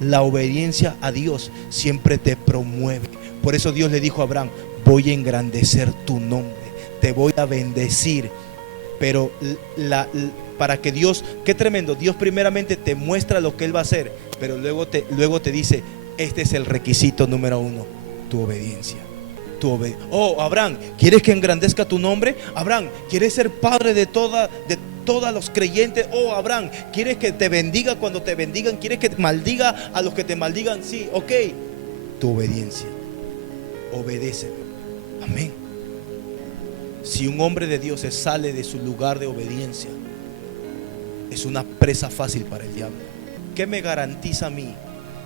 La obediencia a Dios siempre te promueve. Por eso Dios le dijo a Abraham, voy a engrandecer tu nombre, te voy a bendecir. Pero para que Dios, qué tremendo, Dios primeramente te muestra lo que Él va a hacer, pero luego te dice, este es el requisito número 1, tu obediencia. Oh, Abraham, ¿quieres que engrandezca tu nombre? Abraham, ¿quieres ser padre de todos los creyentes? Oh, Abraham, ¿quieres que te bendiga cuando te bendigan? ¿Quieres que maldiga a los que te maldigan? Sí, ok. Tu obediencia. Obedéceme. Amén. Si un hombre de Dios se sale de su lugar de obediencia, es una presa fácil para el diablo. ¿Qué me garantiza a mí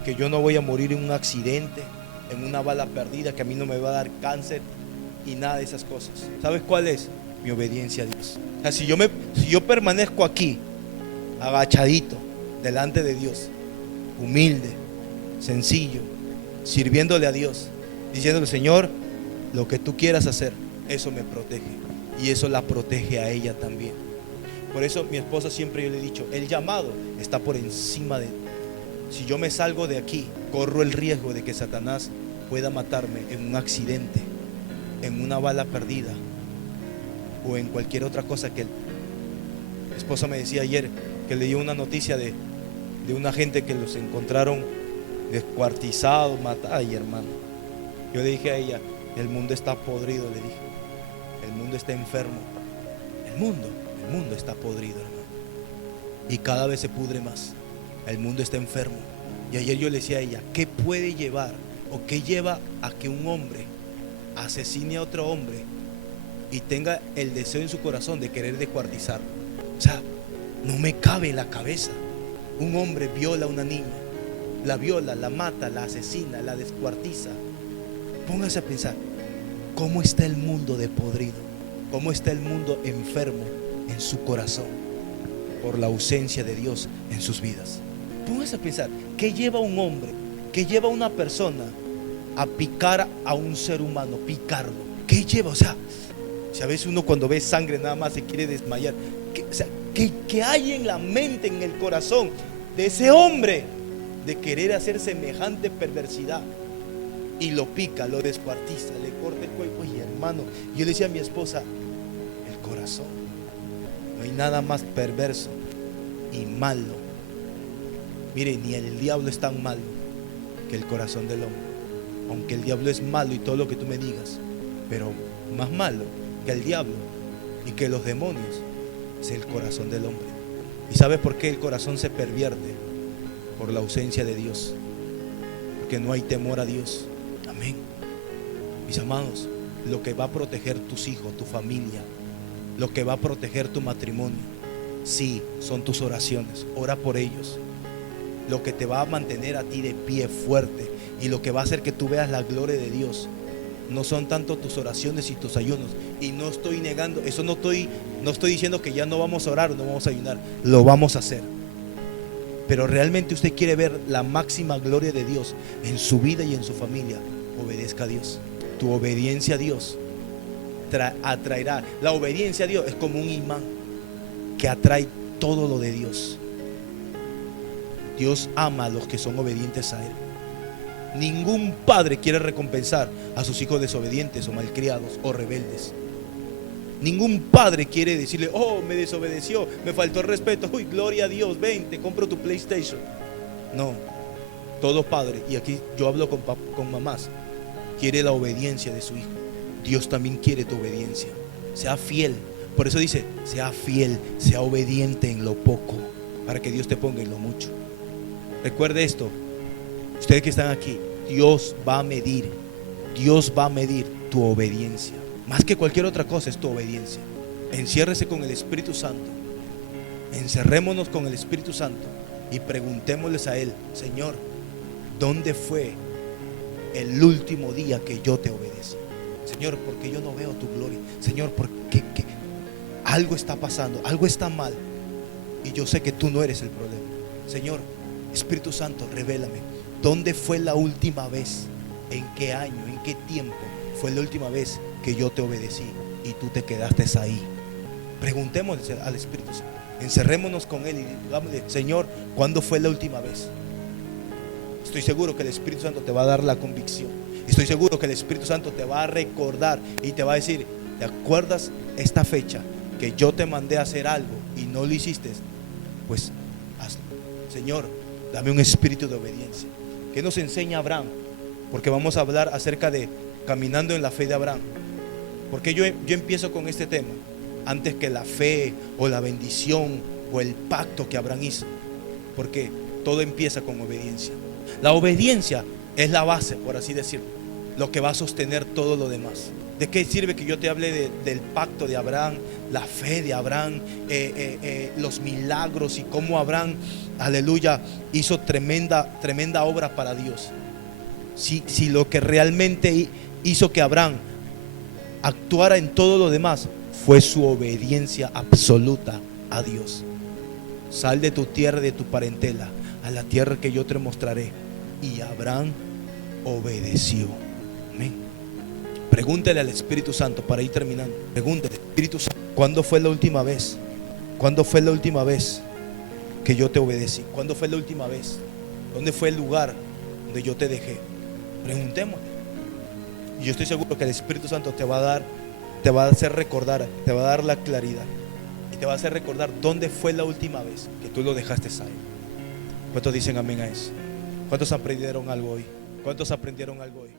que yo no voy a morir en un accidente, en una bala perdida, que a mí no me va a dar cáncer y nada de esas cosas? ¿Sabes cuál es? Mi obediencia a Dios. O sea, si yo permanezco aquí, agachadito, delante de Dios, humilde, sencillo, sirviéndole a Dios, diciéndole, Señor, lo que tú quieras hacer, eso me protege. Y eso la protege a ella también. Por eso mi esposa siempre yo le he dicho, el llamado está por encima de... Si yo me salgo de aquí, corro el riesgo de que Satanás pueda matarme en un accidente, en una bala perdida o en cualquier otra cosa que esposa me decía ayer que leí una noticia de una gente que los encontraron descuartizados, matados. Ay, hermano, yo le dije a ella, el mundo está podrido, le dije, el mundo está enfermo, el mundo está podrido, hermano, y cada vez se pudre más, el mundo está enfermo. Y ayer yo le decía a ella, ¿qué puede llevar o qué lleva a que un hombre asesine a otro hombre y tenga el deseo en su corazón de querer descuartizarlo? O sea, no me cabe en la cabeza. Un hombre viola a una niña, la viola, la mata, la asesina, la descuartiza. Póngase a pensar, ¿cómo está el mundo de podrido? ¿Cómo está el mundo enfermo en su corazón por la ausencia de Dios en sus vidas? Póngase a pensar, ¿qué lleva a un hombre, qué lleva a una persona a picar a un ser humano, picarlo? ¿Qué lleva? O sea, si a veces uno cuando ve sangre nada más se quiere desmayar. ¿Qué hay en la mente, en el corazón de ese hombre de querer hacer semejante perversidad? Y lo pica, lo descuartiza, le corta el cuello. Oye, hermano, yo le decía a mi esposa, el corazón, no hay nada más perverso y malo. Mire, ni el diablo es tan malo que el corazón del hombre. Aunque el diablo es malo y todo lo que tú me digas, pero más malo que el diablo y que los demonios es el corazón del hombre. ¿Y sabes por qué el corazón se pervierte? Por la ausencia de Dios, porque no hay temor a Dios. Amén. Mis amados, lo que va a proteger tus hijos, tu familia, lo que va a proteger tu matrimonio, sí, son tus oraciones. Ora por ellos. Lo que te va a mantener a ti de pie fuerte y lo que va a hacer que tú veas la gloria de Dios no son tanto tus oraciones y tus ayunos. Y no estoy negando eso, no estoy diciendo que ya no vamos a orar, no vamos a ayunar, lo vamos a hacer. Pero realmente usted quiere ver la máxima gloria de Dios en su vida y en su familia, obedezca a Dios. Tu obediencia a Dios atraerá. La obediencia a Dios es como un imán que atrae todo lo de Dios. Dios ama a los que son obedientes a Él. Ningún padre quiere recompensar a sus hijos desobedientes o malcriados o rebeldes. Ningún padre quiere decirle, oh, me desobedeció, me faltó el respeto, uy, gloria a Dios, ven, te compro tu PlayStation. No, todo padre, y aquí yo hablo con mamás, quiere la obediencia de su hijo. Dios también quiere tu obediencia. Sea fiel. Por eso dice, sea fiel, sea obediente en lo poco, para que Dios te ponga en lo mucho. Recuerde esto, ustedes que están aquí, Dios va a medir tu obediencia. Más que cualquier otra cosa es tu obediencia. Enciérrese con el Espíritu Santo. Encerrémonos con el Espíritu Santo y preguntémosles a Él, Señor, ¿dónde fue el último día que yo te obedecí? Señor, ¿por qué yo no veo tu gloria? Señor, ¿por qué? Algo está pasando, algo está mal y yo sé que tú no eres el problema. Señor, Espíritu Santo, revélame, ¿dónde fue la última vez? ¿En qué año? ¿En qué tiempo fue la última vez que yo te obedecí y tú te quedaste ahí? Preguntémosle al Espíritu Santo, encerrémonos con Él y digámosle, Señor, ¿cuándo fue la última vez? Estoy seguro que el Espíritu Santo te va a dar la convicción. Estoy seguro que el Espíritu Santo te va a recordar y te va a decir, ¿te acuerdas esta fecha que yo te mandé a hacer algo y no lo hiciste? Pues hazlo. Señor, dame un espíritu de obediencia. ¿Qué nos enseña Abraham? Porque vamos a hablar acerca de caminando en la fe de Abraham. Porque yo empiezo con este tema antes que la fe o la bendición o el pacto que Abraham hizo. Porque todo empieza con obediencia. La obediencia es la base, por así decirlo, lo que va a sostener todo lo demás. ¿De qué sirve que yo te hable del pacto de Abraham, la fe de Abraham, los milagros y cómo Abraham, aleluya, hizo tremenda obra para Dios? Si lo que realmente hizo que Abraham actuara en todo lo demás fue su obediencia absoluta a Dios. Sal de tu tierra y de tu parentela a la tierra que yo te mostraré. Y Abraham obedeció. Amén. Pregúntale al Espíritu Santo para ir terminando. Pregúntale, Espíritu Santo, ¿cuándo fue la última vez? ¿Cuándo fue la última vez que yo te obedecí? ¿Cuándo fue la última vez? ¿Dónde fue el lugar donde yo te dejé? Preguntémosle. Y yo estoy seguro que el Espíritu Santo te va a hacer recordar, te va a dar la claridad y te va a hacer recordar dónde fue la última vez que tú lo dejaste ahí. ¿Cuántos dicen amén a eso? ¿Cuántos aprendieron algo hoy? ¿Cuántos aprendieron algo hoy?